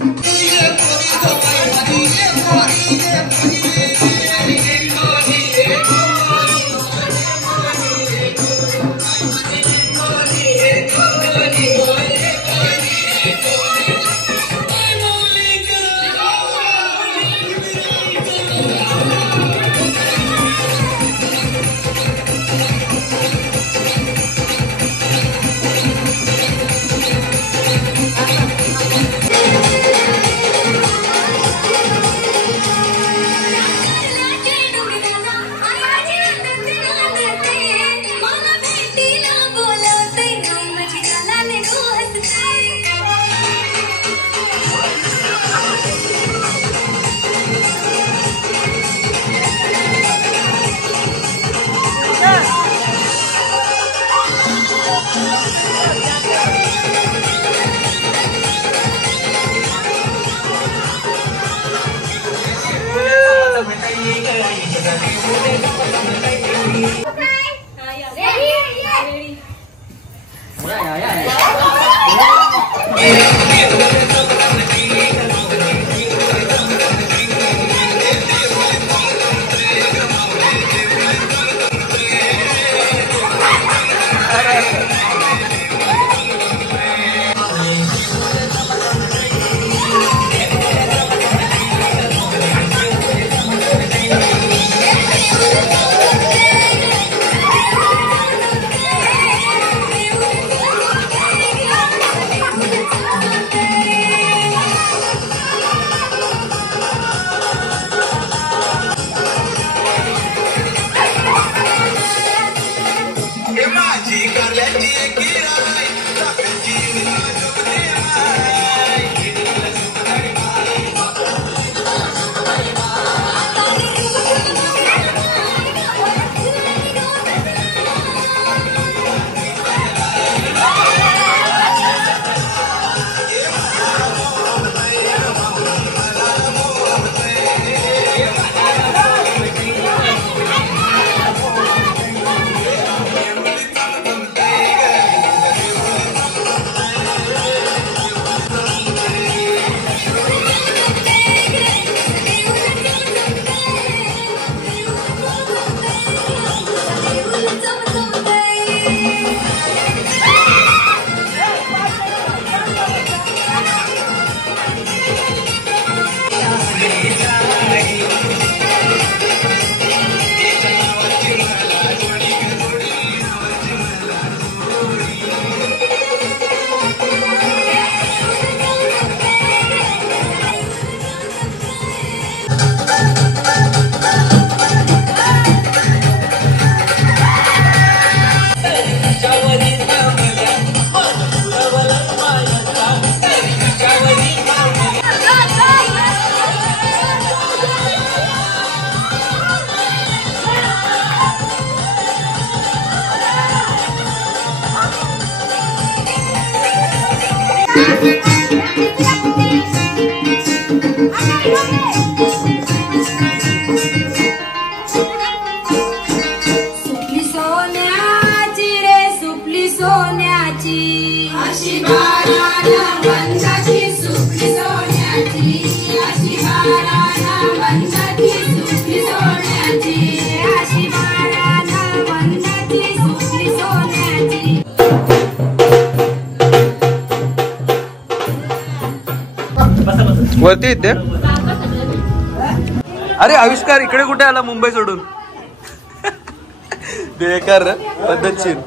वरती येते. अरे आविष्कार इकडे कुठे आला मुंबई सोडून? बेकार पद्धतशीर.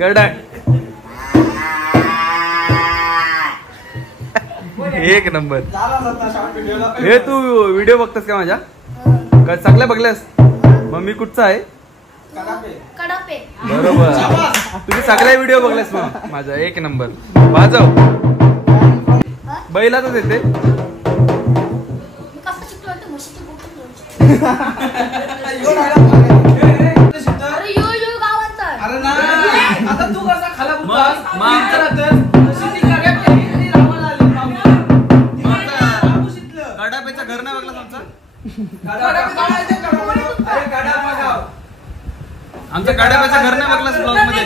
कडक. एक नंबर. हे तू व्हिडिओ बघतोस का माझ्या? चांगल्या बघल्यास? मग मी कुठचा आहे? बरोबर. तुम्ही सगळ्या व्हिडिओ बघल्यास मग माझा. एक नंबर. वाजव. बैलातच येते. गडापेचं घर नाही बघलं तुमचं? आमचं गडापेचं घर नाही बघलं ब्लॉग मध्ये.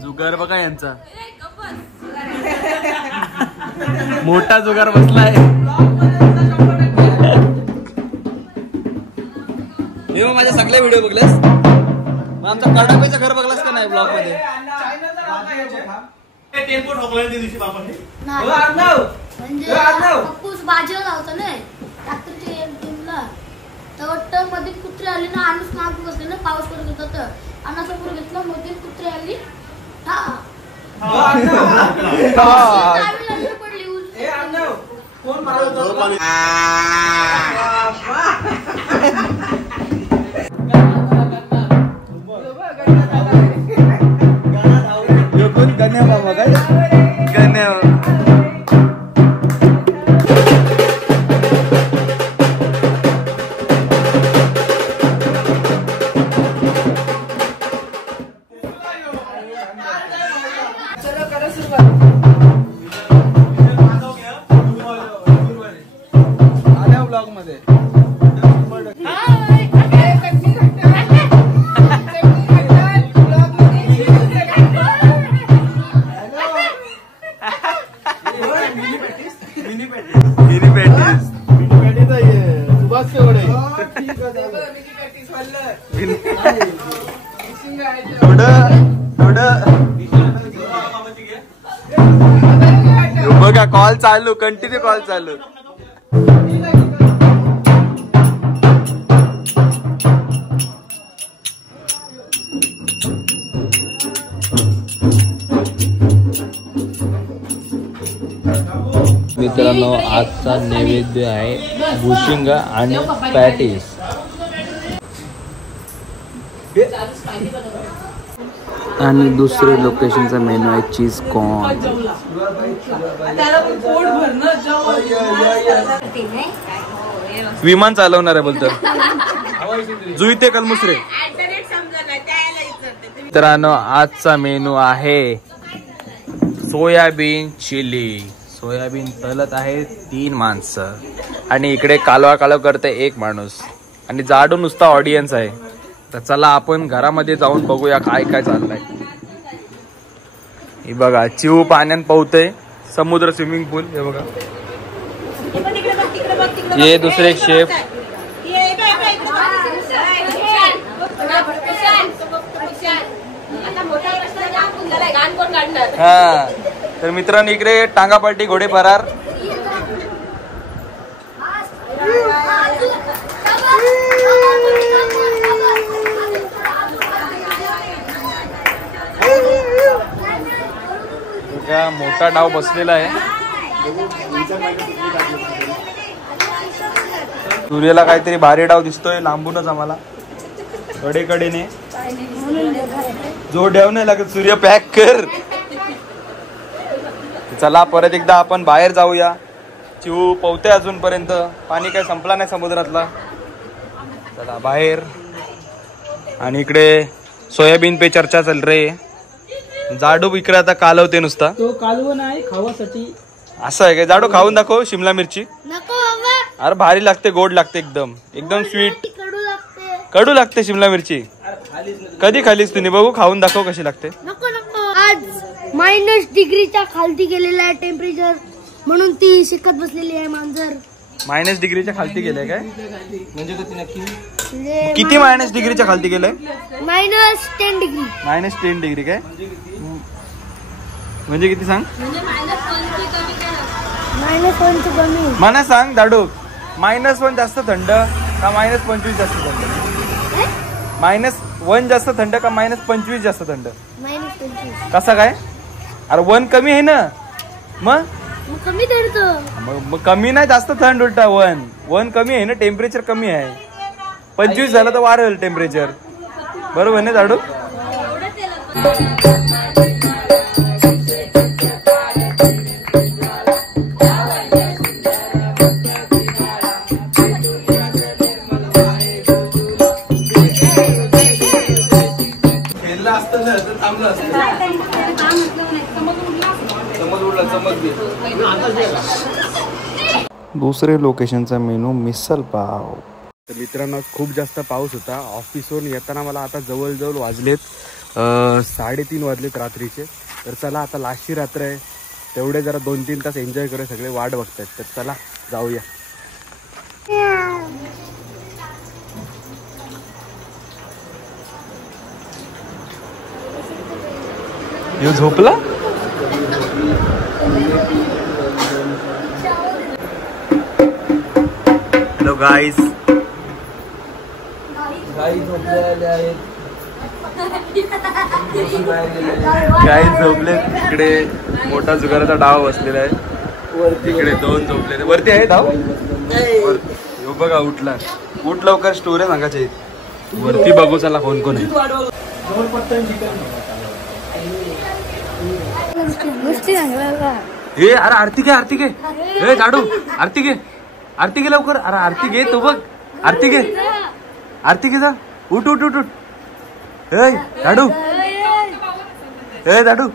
जुगार बघा यांचा. मोठा जुगार बसलाय. हे माझ्या सगळ्या व्हिडिओ बघलास? मग आमचा कडापेचं घर बघलास का नाही ब्लॉग मध्ये? टेम्पो ठोकला त्या दिवशी बाबांनी. बाजीला लावतो ना ट्रॅक्टरच्या टीमला. तर मध्ये कुत्री आली ना. आणूच नाक बसले ना. पाऊस पडत होता तर अनाचा पूर घेतला. मध्ये कुत्री आली. गण्या बाबा काय? गण्या आल्या ब्लॉग मध्ये. बघा कॉल चालू. कंटिन्यू कॉल चालू. मित्रांनो आजचा नैवेद्य आहे भुशिंगा आणि पॅटीस. आणि दुसरे लोकेशनचा मेनू आहे चीज कॉर्न. विमान चालवणार आहे बोलतो. जुईते कलमुसरे. मित्रांनो आजचा मेनू आहे सोयाबीन चिली. सोयाबीन तलत आहे 3 माणसं आणि इकडे कालवा कालव करते 1 माणूस आणि जाडू नुसता ऑडियन्स आहे. तर चला आपण घरामध्ये जाऊन बघूया काय काय चाललंय. हे बघा चिव पाण्यात पोहते. समुद्र स्विमिंग पूल. हे बघा हे दुसरे शेफ. हा तर मित्रांनो इकडे टांगा पार्टी घोडे फरार. आपला मोठा डाव बसलेला आहे. सूर्याला काहीतरी भारी डाव दिसतोय लांबूनच आम्हाला कडेकडेने. जो डाव नाही लागत सूर्य पॅक कर. चला परत एकदा आपण बाहेर जाऊया. चिऊ पोहते अजूनपर्यंत, पाणी काही संपला नाही समुद्रातला. चला बाहेर. आणि इकडे सोयाबीन पे चर्चा चल रही आहे. जाडू इकडे आता कालवते नुसता. तो कालवण आहे खावासाठी. असं आहे का? जाडू खाऊन दाखव शिमला मिरची. नको बाबा. अरे भारी लागते, गोड लागते, एकदम एकदम स्वीट. कडू लागते. कडू लागते शिमला मिरची. कधी खालीस तुम्ही? बघू खाऊन दाखव कशी लागते. नको नको. आज -डिग्रीच्या खालती गेलेला आहे टेम्परेचर, म्हणून ती शिकत बसलेली आहे मांजर. -डिग्रीच्या खालती गेले काय? म्हणजे कधी नक्की म्हणजे किती -डिग्रीच्या खालती गेलंय? -10 डिग्री. -10 डिग्री काय? म्हणजे किती सांग? -1 कमी. मला सांग दाडू, -1 जास्त थंड का -25 जास्त थंड? -1 जास्त थंड का -25 जास्त थंड? -25. कसा काय? अरे 1 कमी आहे ना, मग कमी धरतो. मग कमी नाही जास्त थंड उलटा. 1 कमी आहे ना, टेम्परेचर कमी आहे. 25 झालं तर वाढेल टेम्परेचर. बरोबर ना दाडू? दुसरे लोकेशनचा मेनू मिसल पाव. तर मित्रांनो खूप जास्त पाऊस होता. ऑफिसवरून येताना मला आता जवळजवळ वाजलेत 3:30 वाजलेत रात्रीचे. तर चला आता लास्टची रात्र आहे, तेवढे जरा 2-3 तास एन्जॉय करूया. सगळे वाट बघतायत, तर चला जाऊया. यो झोपला? Hello guys. गाई झोपलेले आहेत. गाई झोपले. इकडे मोठा जुगाराचा डाव बसलेला आहे. तिकडे 2 झोपलेले. वरती आहे डाव. यो बघा उठला. उठ लवकर, स्टोरी सांगायची. वरती बघू चला कोण कोण आहे. हे अरे आरती घे, आरती घे. हे जाडू आरती घे, आरती घे लवकर. अरे आरती घे, तू बघ आरती घे, आरती घे जा. उठ उठ उठ उठ. हे जाडू, हे जाडू.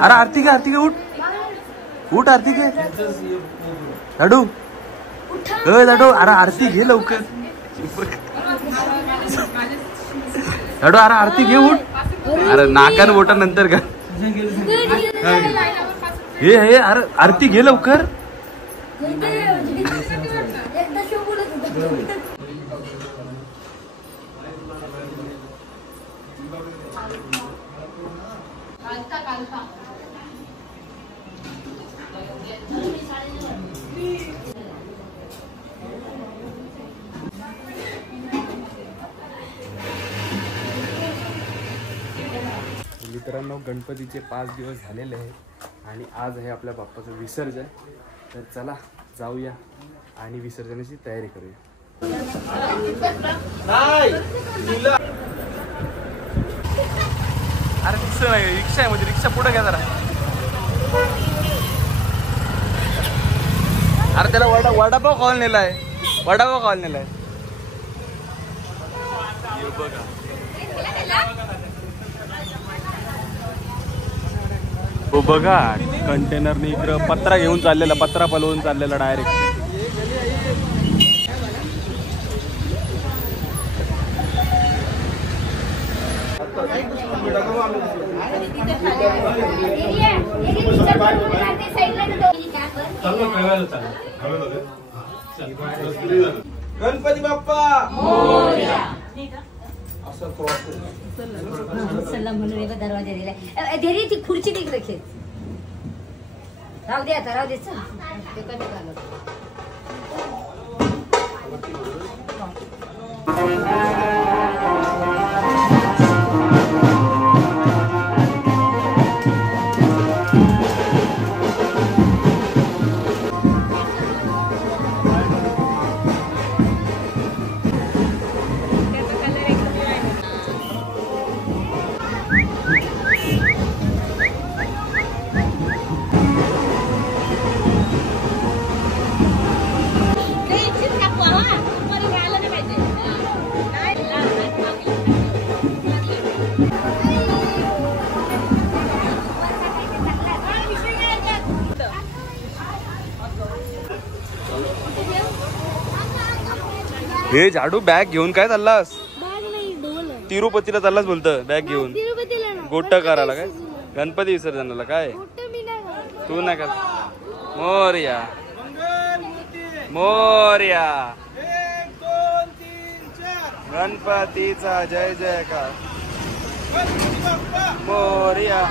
अरे आरती घे, आरती घे. उठ उठ, आरती घे जाडू. हे जाडू, अरे आरती घे लवकर. जाडू अरे आरती घे, उठ. अरे नाकान बोटा नंतर का. हे हे अरे आरती घे लवकर. मित्रांनो गणपतीचे 5 दिवस झालेले आहेत आणि आज आहे आपल्या बाप्पाचं विसर्जन. तर चला जाऊया आणि विसर्जनाची तयारी करूया. अरे रिक्षा नाही, रिक्षा आहे. म्हणजे रिक्षा पुढे घ्या जरा. अरे त्याला वडापाव खायला नेला आहे. वडापाव खायला नेला आहे. बघा हो बघा, कंटेनरने इकडं पत्रा घेऊन चाललेला, पत्रा पलवून चाललेला डायरेक्ट. गणपती बाप्पा म्हणून एका दरवाजा दिलाय. धैर्य ती खुर्ची तिकडे खेच. राहू दे आता, राहू दे. हे झाडू बॅग घेऊन काय चाललास? बॅग नाही ढोल आहे. तिरुपतीला चाललास बोलतं बॅग घेऊन. तिरुपतीला ना. गोट करायला काय? गणपती विसर्जनाला काय? गोट मी नाही करत. तू नाही का? मोरया मोरया. गणपतीचा जय जयकार. मोरया.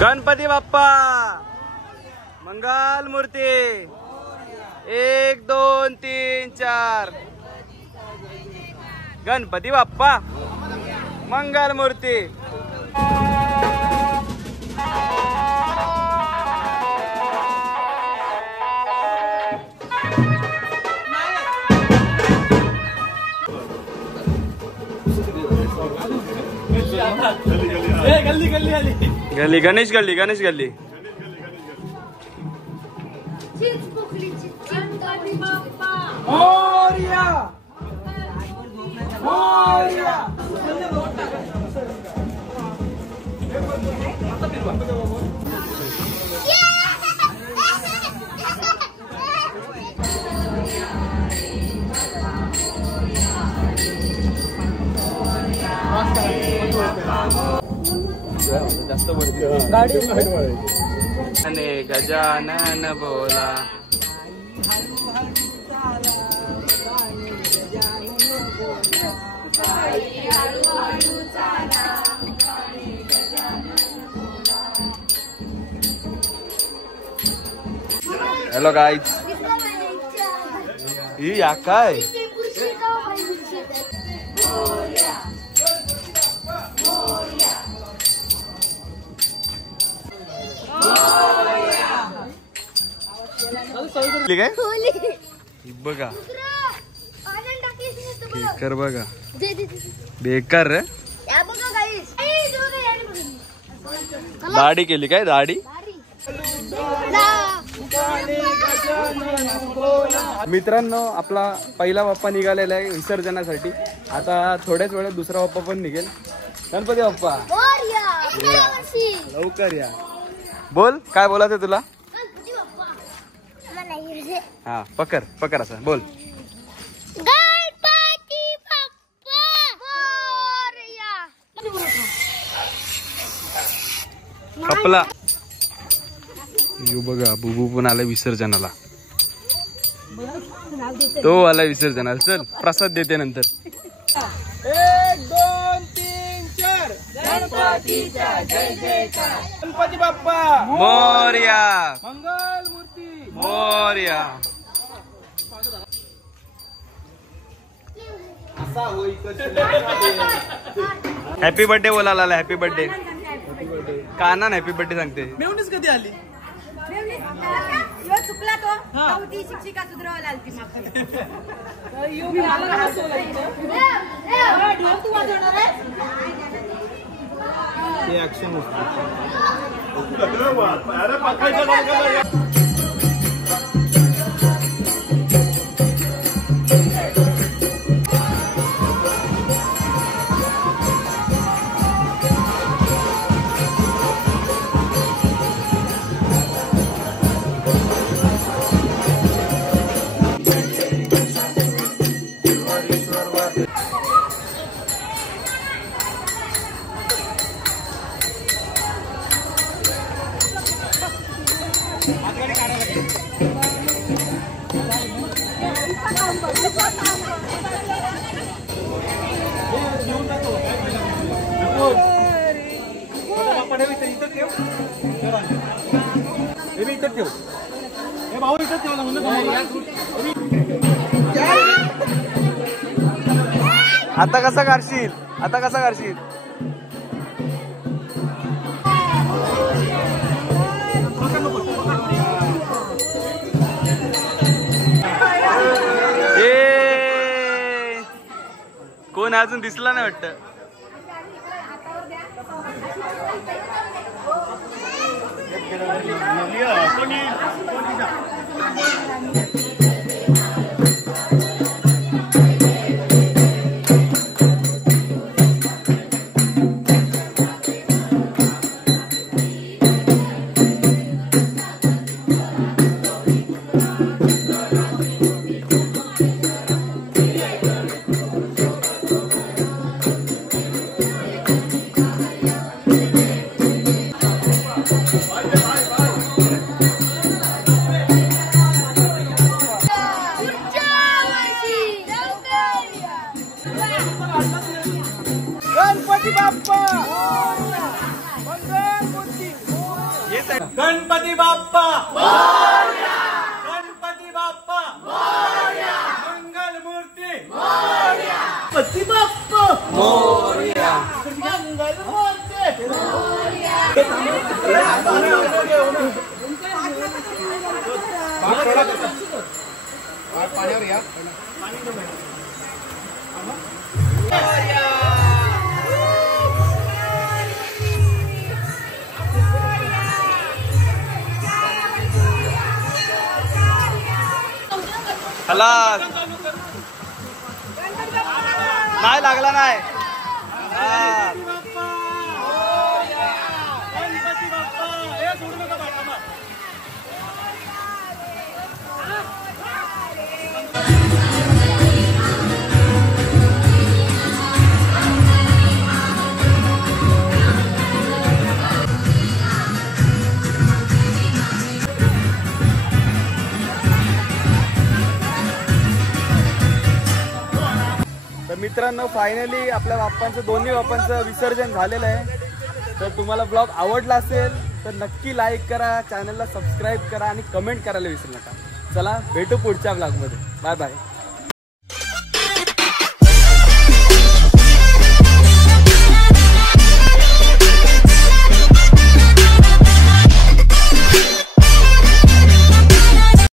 गणपती बाप्पा मंगल मूर्ती. 1 2 3 4. गणपती बाप्पा मंगल मूर्ती. गल्ली गल्ली आली. गल्ली गणेश गल्ली गणेश गल्ली. मोरया मोरया. जास्त आणि गजानन बोला. Hello guys. ही या काय काय बघा बेकार. बघा बेकार रे. दाढी केली काय? दाढी. मित्रांनो आपला पहिला बाप्पा निघालेला आहे विसर्जनासाठी. आता थोड्याच वेळात दुसरा बाप्पा पण निघेल. गणपती बाप्पा लवकर या. बोल काय बोलायचं तुला? हा पकर पकर असं बोल. गणपती बाप्पा मोरया. कपला. यो बघा बुबू पण आला विसर्जनाला. तो आला विसर्जनाला. चल प्रसाद देते नंतर. 1 2 3 4. गणपतीचा जय जयकार. गणपती बाप्पा मोरया मंगल मूर्ती. मोरया. हॅपी बर्थडे बोलायला. Happy birthday. काना हॅपी बर्थडे सांगते. मेवणीच कधी आली? चुकला तो ती शिक्षिका सुधरवायला आलती आता कसा करशील? आता कसा करशील? कोण अजून दिसला नाही वाटतं. गणपती बाप्पा मोरया, गणपती बाप्पा मोरया, मंगल मूर्ती मोरया, गणपती बाप्पा मोरया, मंगल मूर्ती मोरया. पाण्यावर या. खलास नाही लागला नाही. तर मित्रांनो फायनली आपल्या बाप्पांचं दोन्ही बाप्पांचं विसर्जन झालेलं आहे. तर तुम्हाला ब्लॉग आवडला असेल तर नक्की लाईक करा, चॅनलला सबस्क्राईब करा आणि कमेंट करायला विसरू नका. चला भेटू पुढच्या ब्लॉगमध्ये. Bye bye.